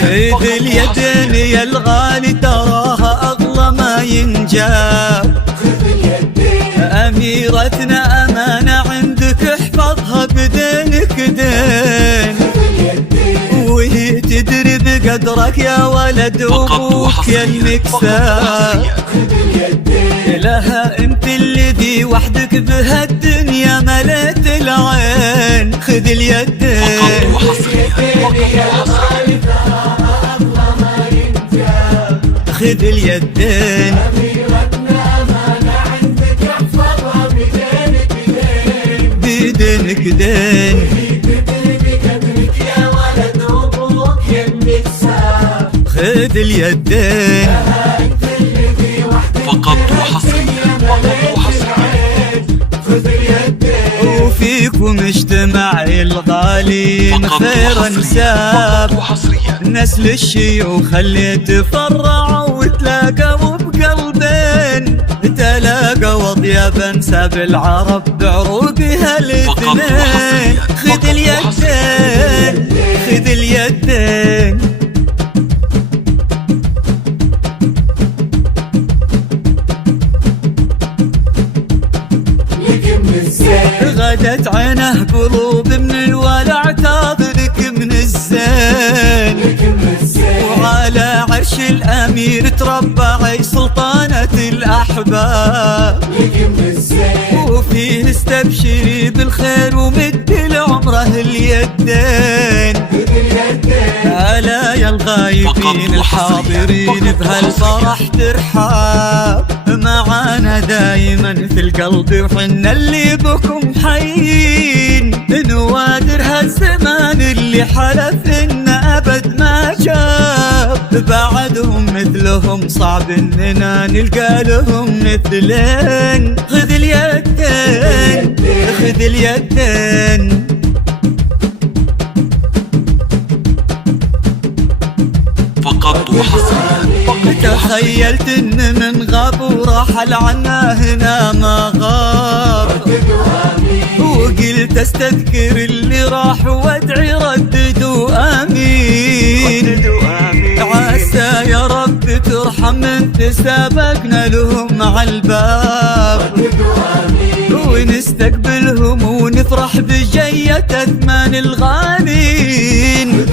خذ اليدين يا الغالي تراها أغلى ما ينجاب. أميرتنا أمانة عندك احفظها بدينك دين، وهي تدري بقدرك يا ولد وابوك يا المكساب. لها انت الذي وحدك بهالدنيا مليت العين. خذ اليدين خذ اليدين بدينك دين، خذ اليدين فقط وحصريا. وفيكم اجتمع الغالي خير انساب، نسل الشيوخ اللي تفرعوا وتلاقوا بقلبين، تلاقوا اطيب انساب العرب بعروقها الاثنين. خذ اليدين خذ اليدين غدت عينه قلوب من الولع تاخذك من الزين، وعلى عرش الأمير تربعي سلطانة الأحباب، وفيه استبشري بالخير ومد لعمره اليدين. ألا يا الغايبين الحاضرين بهالفرح ترحاب، معانا دايما في القلب وحنا اللي بكم حيين. نوادر هالزمان اللي حلف إن أبد ما جاب، بعدهم مثلهم صعب إننا نلقى لهم مثلين. خذ اليدين خذ اليدين فقط وحصريا. تخيلت ان من غاب ورحل عنا هنا ما غاب، وقلت استذكر اللي راح وادعي رددوا امين. عسى يا رب ترحم من تسابقنا لهم عالباب، ونستقبلهم ونفرح بجية أثمان الغالين.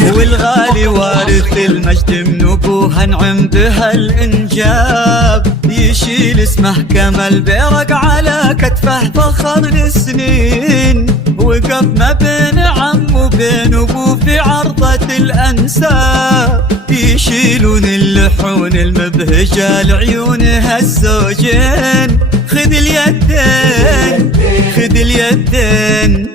والغالي وارث المجد من أبوها نعم بها الإنجاب، يشيل اسمه كما البرق على كتفه فخر السنين، وقف ما بين عم وبين أبوه في عرضة الأنساب، يشيلون اللحون المبهجة لعيونها الزوجين. خذ اليدين خذ اليدين